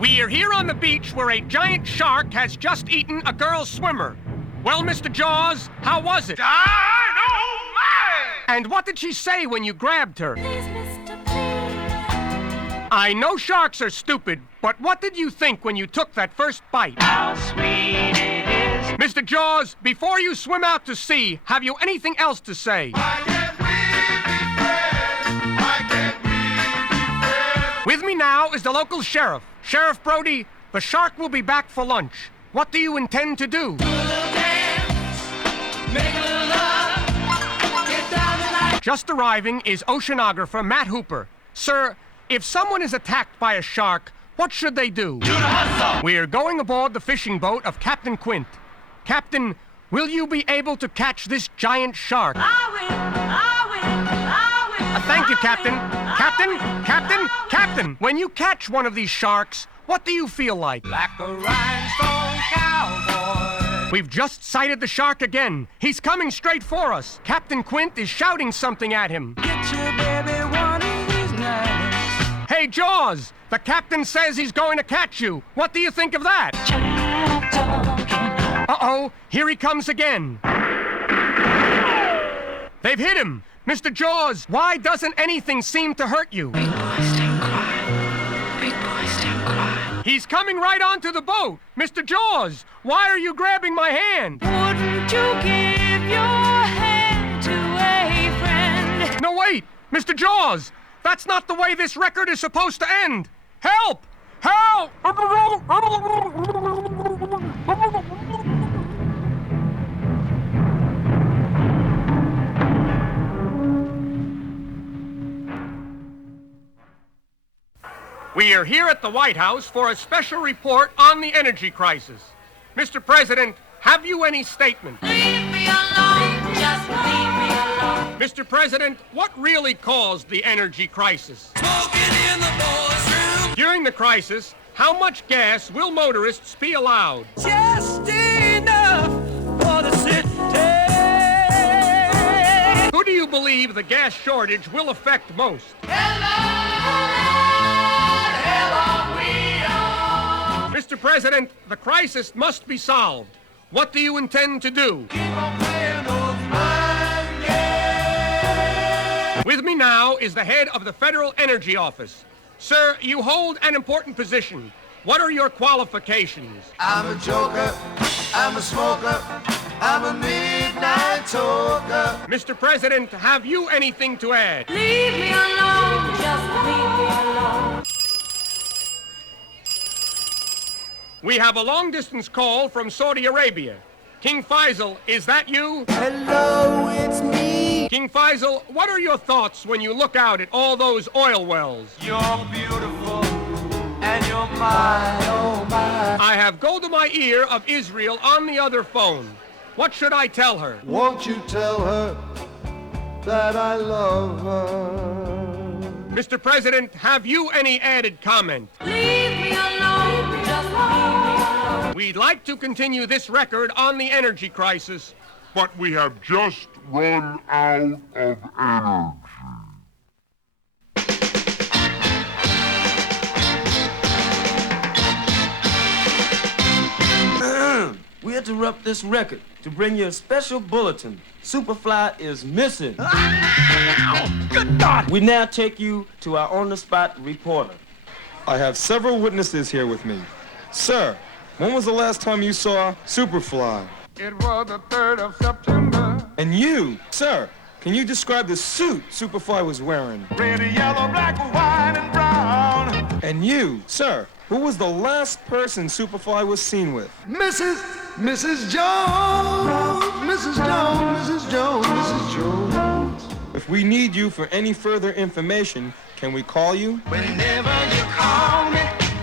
We are here on the beach where a giant shark has just eaten a girl swimmer. Well, Mr. Jaws, how was it? Dynamite! And what did she say when you grabbed her? Please, Mr. Please. I know sharks are stupid, but what did you think when you took that first bite? How sweet it is. Mr. Jaws, before you swim out to sea, have you anything else to say? Why can't we be friends? Why can't we be friends? With me now is the local sheriff. Sheriff Brody, the shark will be back for lunch. What do you intend to do? Just arriving is oceanographer Matt Hooper. Sir, if someone is attacked by a shark, what should they do? We're going aboard the fishing boat of Captain Quint. Captain, will you be able to catch this giant shark? Thank you, Captain. Captain, when you catch one of these sharks, what do you feel like? Like a rhinestone cowboy. We've just sighted the shark again. He's coming straight for us. Captain Quint is shouting something at him. Get your baby one of these nights. Hey, Jaws, the captain says he's going to catch you. What do you think of that? Uh-oh, here he comes again. They've hit him. Mr. Jaws, why doesn't anything seem to hurt you? Big boys don't cry. Big boys don't cry. He's coming right onto the boat. Mr. Jaws, why are you grabbing my hand? Wouldn't you give your hand to a friend? No, wait, Mr. Jaws, that's not the way this record is supposed to end. Help! Help! We are here at the White House for a special report on the energy crisis. Mr. President, have you any statement? Leave me alone, just leave me alone. Mr. President, what really caused the energy crisis? Smoking in the boys' room. During the crisis, how much gas will motorists be allowed? Just enough for the city. Who do you believe the gas shortage will affect most? Mr. President, the crisis must be solved. What do you intend to do? With me now is the head of the Federal Energy Office. Sir, you hold an important position. What are your qualifications? I'm a joker, I'm a smoker, I'm a midnight talker. Mr. President, have you anything to add? Leave me alone, just leave me alone. We have a long-distance call from Saudi Arabia. King Faisal, is that you? Hello, it's me. King Faisal, what are your thoughts when you look out at all those oil wells? You're beautiful and you're mine. Oh my. I have Golda Meir of Israel on the other phone. What should I tell her? Won't you tell her that I love her? Mr. President, have you any added comment? Leave me alone, just leave me alone. We'd like to continue this record on the energy crisis, but we have just run out of energy. We interrupt this record to bring you a special bulletin. Superfly is missing. Good God! We now take you to our on-the-spot reporter. I have several witnesses here with me. Sir, when was the last time you saw Superfly? It was the 3rd of September. And you, sir, can you describe the suit Superfly was wearing? Red, yellow, black, white, and brown. And you, sir, who was the last person Superfly was seen with? Mrs. Jones, Mrs. Jones, Mrs. Jones, Mrs. Jones. If we need you for any further information, can we call you? Whenever you call me,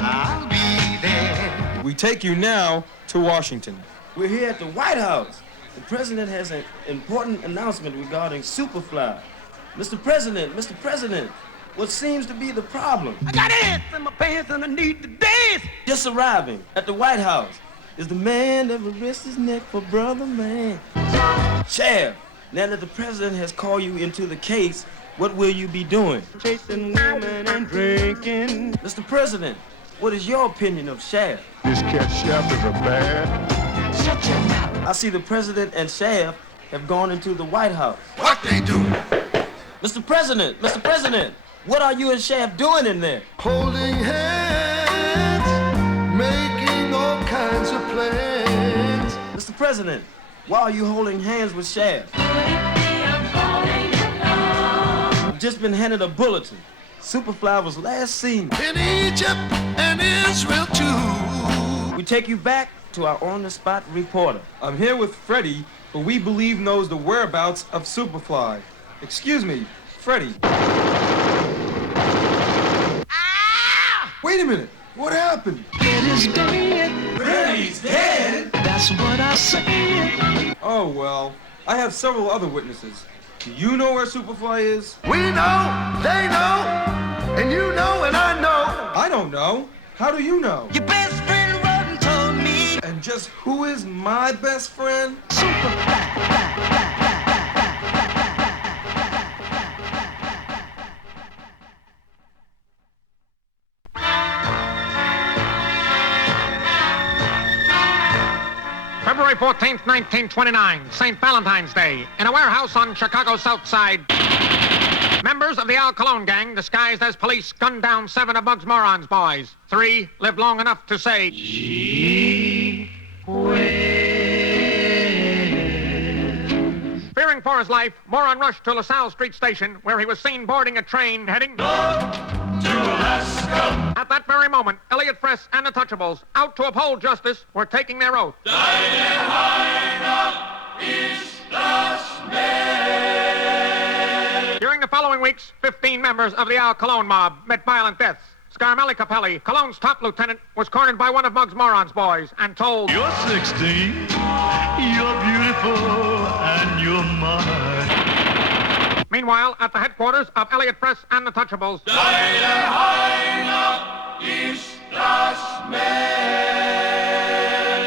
I'll be there. We take you now to Washington. We're here at the White House. The president has an important announcement regarding Superfly. Mr. President, what seems to be the problem? I got ants in my pants and I need to dance. Just arriving at the White House is the man that will risk his neck for brother man. Sheriff, now that the president has called you into the case, what will you be doing? Chasing women and drinking. Mr. President, what is your opinion of Shaft? This cat Shaft is a bad. I see the president and Shaft have gone into the White House. What they do? Mr. President, what are you and Shaft doing in there? Holding hands, making all kinds of plans. Mr. President, why are you holding hands with Shaft? I've just been handed a bulletin. Superfly was last seen. In Egypt and Israel too. We take you back to our on-the-spot reporter. I'm here with Freddie, who we believe knows the whereabouts of Superfly. Excuse me, Freddie. Wait a minute, what happened? Freddie's dead. Freddie's dead? That's what I said. Oh, well, I have several other witnesses. Do you know where Superfly is? We know, they know, and you know and I know. I don't know. How do you know? Your best friend wrote and told me. And just who is my best friend? February 14th, 1929, St. Valentine's Day, in a warehouse on Chicago's South Side. Members of the Al Cologne gang, disguised as police, gunned down 7 of Bugs Moron's boys. 3 lived long enough to say, Gee whiz. Fearing for his life, Moron rushed to LaSalle Street Station, where he was seen boarding a train heading north to Alaska. At that very moment, Elliot Fress and the Touchables, out to uphold justice, were taking their oath. During the following weeks, 15 members of the Al Cologne mob met violent deaths. Scarmelli Capelli, Cologne's top lieutenant, was cornered by one of Bugs Moron's boys and told, You're 16, you're beautiful, and you're mine. Meanwhile, at the headquarters of Elliot Fress and the Touchables,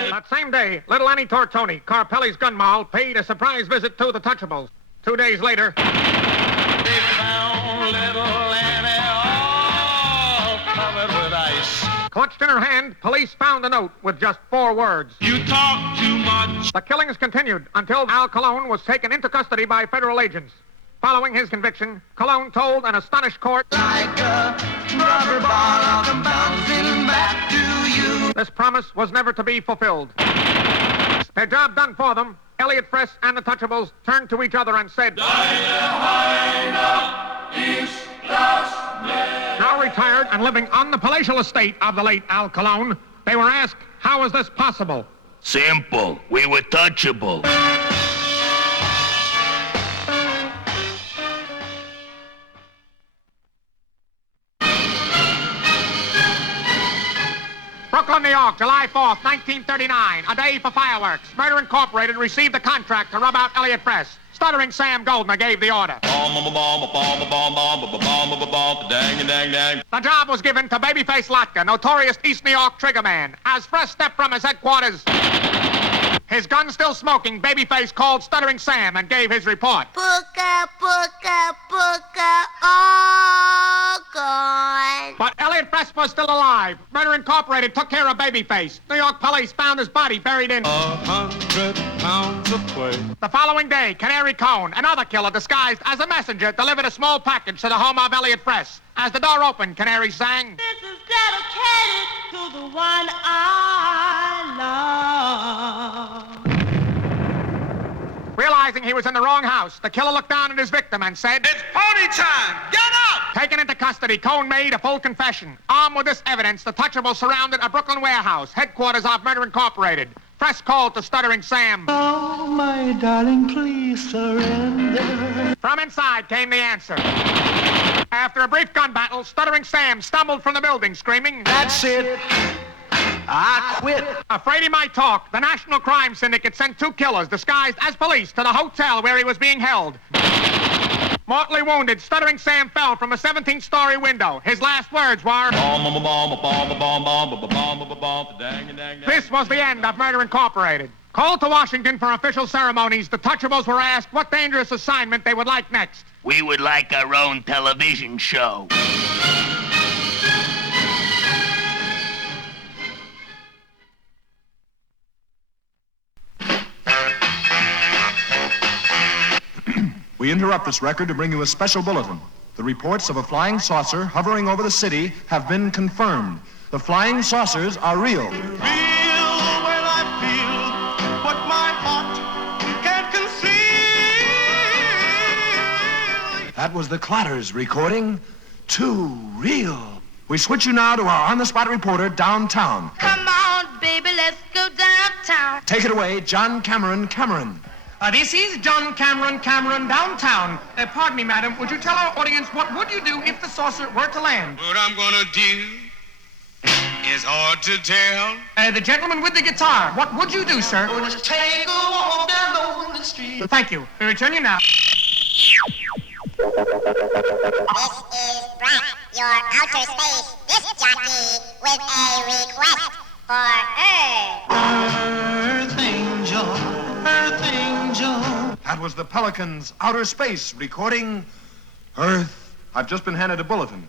that same day, little Annie Tortoni, Carpelli's gun moll, paid a surprise visit to the Touchables. 2 days later, They found little Annie all covered with ice. clutched in her hand, police found a note with just 4 words. You talk too much. The killings continued until Al Cologne was taken into custody by federal agents. Following his conviction, Cologne told an astonished court, Like a rubber ball, I'll come bouncing back to you. this promise was never to be fulfilled. Their job done for them, Elliot Fress and the Touchables turned to each other and said, Now retired and living on the palatial estate of the late Al Cologne, they were asked, how is this possible? Simple. We were touchable. Brooklyn, New York, July 4th, 1939, a day for fireworks. Murder Incorporated received the contract to rub out Elliot Fress. Stuttering Sam Goldner gave the order. The job was given to Babyface Latka, notorious East New York triggerman. As Fress stepped from his headquarters, his gun still smoking, Babyface called Stuttering Sam and gave his report. Booka, booka, booka, all gone. But Elliot Fress was still alive. Murder Incorporated took care of Babyface. New York police found his body buried in 100 pounds of clay. The following day, Canary Cone, another killer disguised as a messenger, delivered a small package to the home of Elliot Fress. As the door opened, Canary sang, This is dedicated to the one I love. Realizing he was in the wrong house, the killer looked down at his victim and said, It's party time. Get up. Taken into custody, Cone made a full confession. Armed with this evidence, the Touchables surrounded a Brooklyn warehouse, headquarters of Murder Incorporated. Fress called to Stuttering Sam. Oh, my darling, please surrender. From inside came the answer. After a brief gun battle, Stuttering Sam stumbled from the building, screaming, That's it. I quit. Afraid he might talk, the National Crime Syndicate sent 2 killers disguised as police to the hotel where he was being held. Mortally wounded, Stuttering Sam fell from a 17th-story window. His last words were, This was the end of Murder Incorporated. Called to Washington for official ceremonies, the Touchables were asked what dangerous assignment they would like next. We would like our own television show. We interrupt this record to bring you a special bulletin. The reports of a flying saucer hovering over the city have been confirmed. The flying saucers are real. Real when I feel what my heart can't conceal. That was the Clatters recording. Too real. We switch you now to our on-the-spot reporter downtown. Come on, baby, let's go downtown. Take it away, John Cameron. This is John Cameron downtown. Pardon me, madam. Would you tell our audience what would you do if the saucer were to land? What I'm gonna do is hard to tell. The gentleman with the guitar. What would you do, sir? Just take a walk down the street. Thank you. We return you now. This is Brett, your outer space disc jockey, with a request for Earth. Earth angel, Earth angel. That was the Pelicans' outer space recording Earth. I've just been handed a bulletin.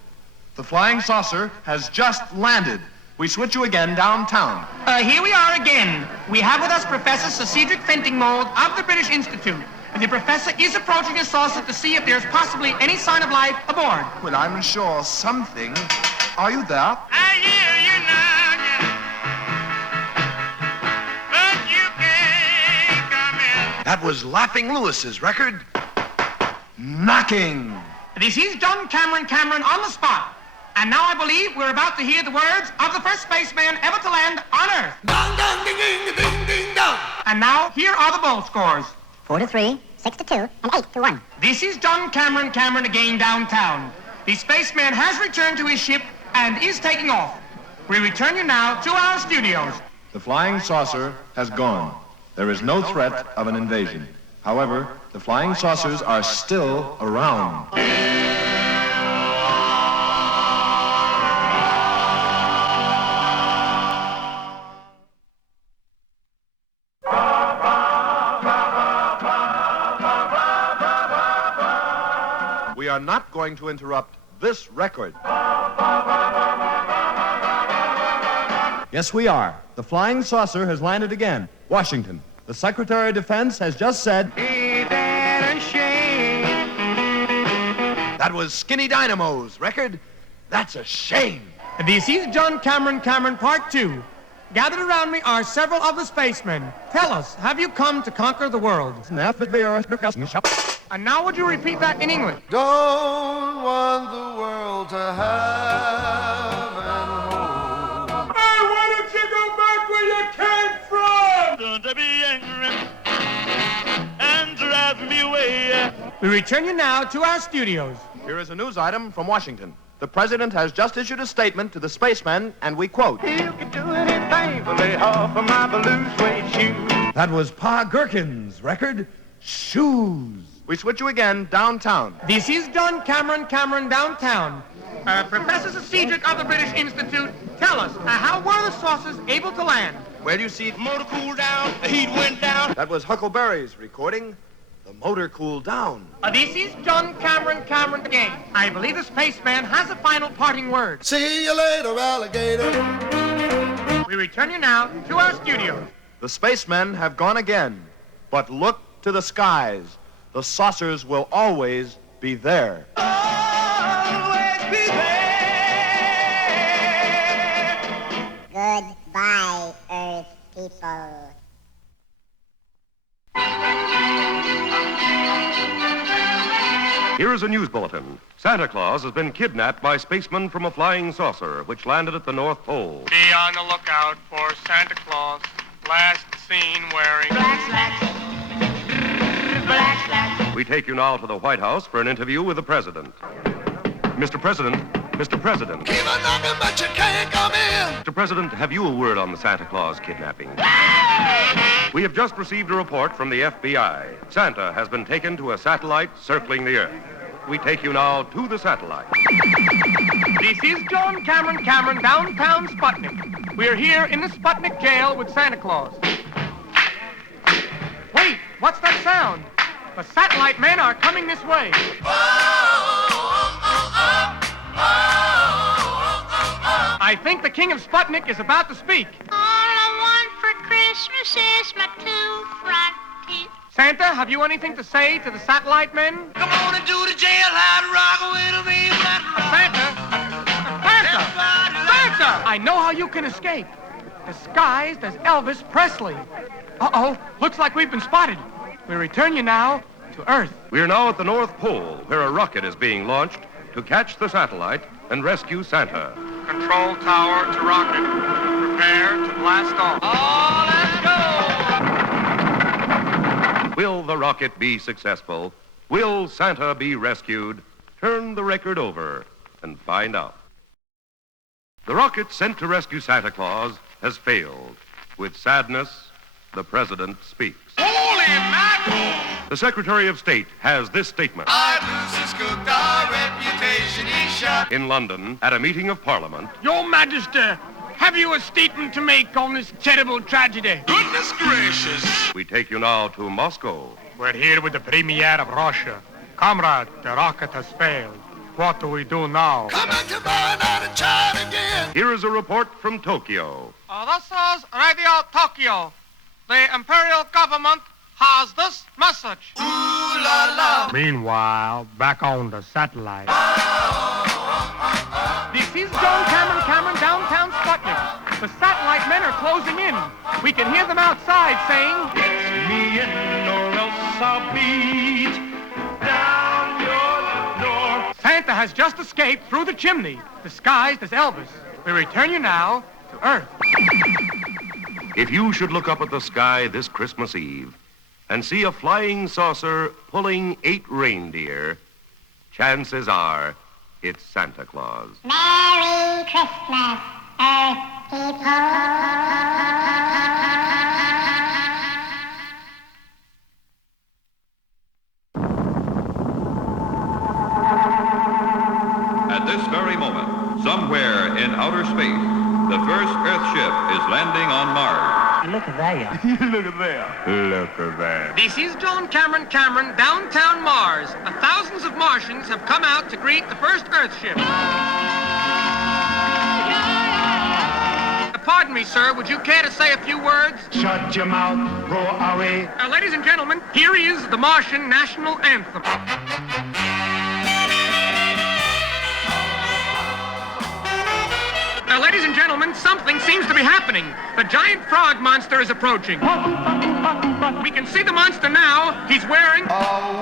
The flying saucer has just landed. We switch you again downtown. Here we are again. We have with us Professor Sir Cedric Fentingmold of the British Institute. And the professor is approaching his saucer to see if there's possibly any sign of life aboard. Well, I'm sure something. Are you there? I hear you knocking, but you can't come in. That was Laughing Lewis's record. Knocking. This is John Cameron on the spot. And now I believe we're about to hear the words of the first spaceman ever to land on Earth. Dong, dong, ding, ding, ding, ding, dong. And now, here are the bowl scores. 4-3, 6-2, and 8-1. This is John Cameron again downtown. The spaceman has returned to his ship and is taking off. We return you now to our studios. The flying saucer has gone. There is no threat of an invasion. However, the flying saucers are still around. We are not going to interrupt this record. Yes, we are. The flying saucer has landed again. Washington. The Secretary of Defense has just said, Ain't that a shame? that was Skinny Dynamo's record. That's a shame. This is John Cameron Part 2. Gathered around me are several of the spacemen. Tell us, have you come to conquer the world? And now would you repeat that in English? Don't want the world to have and hold. Hey, why don't you go back where you came from? Don't be angry and drive me away. We return you now to our studios. Here is a news item from Washington. The president has just issued a statement to the spacemen, and we quote, You can do anything but lay off of my blue suede shoes. that was Pa Gherkin's record, Shoes. We switch you again downtown. This is John Cameron downtown. Professor Sir Cedric of the British Institute, tell us, how were the saucers able to land? Where do you see Motor cooled down, the heat went down. That was Huckleberry's recording, The Motor Cooled Down. This is John Cameron again. I believe the spaceman has a final parting word. See you later, alligator. We return you now to our studios. The spacemen have gone again, but look to the skies. The saucers will always be there. Always be there. Goodbye, Earth people. Here is a news bulletin. Santa Claus has been kidnapped by spacemen from a flying saucer, which landed at the North Pole. Be on the lookout for Santa Claus. Last seen wearing Black slacks. Black slacks. We take you now to the White House for an interview with the President. Mr. President, Mr. President. Keep on knocking, but you can't come in. Mr. President, have you a word on the Santa Claus kidnapping? We have just received a report from the FBI. Santa has been taken to a satellite circling the Earth. We take you now to the satellite. This is John Cameron downtown Sputnik. We're here in the Sputnik jail with Santa Claus. Wait, what's that sound? The satellite men are coming this way. I think the king of Sputnik is about to speak. All I want for Christmas is my 2 front teeth. Santa, have you anything to say to the satellite men? Come on and do the jailhouse rock with me. Santa! Santa! I know how you can escape. Disguised as Elvis Presley. Uh-oh, looks like we've been spotted. We return you now to Earth. We're now at the North Pole, where a rocket is being launched to catch the satellite and rescue Santa. Control tower to rocket. Prepare to blast off. Oh, let's go! Will the rocket be successful? Will Santa be rescued? Turn the record over and find out. The rocket sent to rescue Santa Claus has failed. With sadness, the president speaks. Holy mackerel! The Secretary of State has this statement. Our Lucy's cooked, our reputation is shot. In London, at a meeting of Parliament, Your Majesty, have you a statement to make on this terrible tragedy? Goodness gracious! we take you now to Moscow. We're here with the Premier of Russia. Comrade, the rocket has failed. What do we do now? Come back to mine and try it again. Here is a report from Tokyo. This is Radio Tokyo. The imperial government has this message. Ooh la la. Meanwhile, back on the satellite. This is John Cameron, downtown Sputnik. The satellite men are closing in. We can hear them outside saying, Let me in or else I'll beat down your door. Santa has just escaped through the chimney, disguised as Elvis. We return you now to Earth. If you should look up at the sky this Christmas Eve and see a flying saucer pulling 8 reindeer, chances are it's Santa Claus. Merry Christmas, Earth people. At this very moment, somewhere in outer space, the first Earthship is landing on Mars. Look at there. Look at there. Look at that. This is John Cameron, downtown Mars. Thousands of Martians have come out to greet the first Earthship. Pardon me, sir. Would you care to say a few words? Shut your mouth. Go away. Ladies and gentlemen, here is the Martian national anthem. Ladies and gentlemen, something seems to be happening. The giant frog monster is approaching. We can see the monster now. He's wearing A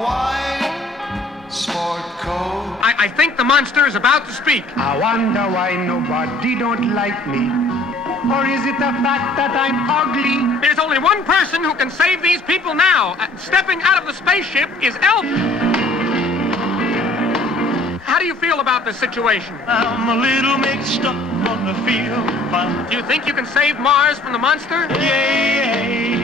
white sport coat. I think the monster is about to speak. I wonder why nobody don't like me. Or is it the fact that I'm ugly? There's only one person who can save these people now. Stepping out of the spaceship is Elvis. How do you feel about this situation? I'm a little mixed up on the field. Do you think you can save Mars from the monster? Yeah.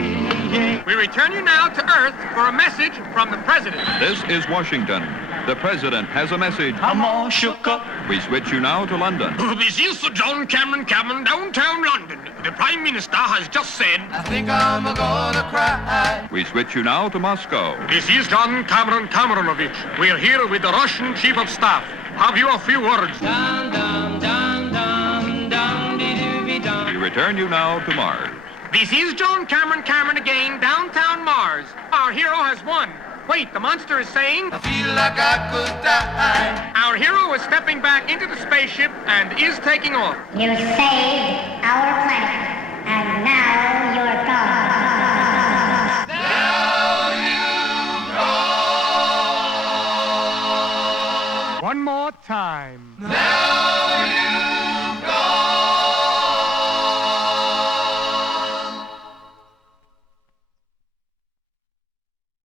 We return you now to Earth for a message from the President. This is Washington. The President has a message. I'm all shook up. We switch you now to London. This is John Cameron, downtown London. The Prime Minister has just said... I think I'm gonna cry. We switch you now to Moscow. This is John Cameronovich. We're here with the Russian Chief of Staff. Have you a few words? We return you now to Mars. This is John Cameron again, downtown Mars. Our hero has won. Wait, the monster is saying... I feel like I could die. Our hero is stepping back into the spaceship and is taking off. You saved our planet, and now you're gone. Now you gone. One more time. Now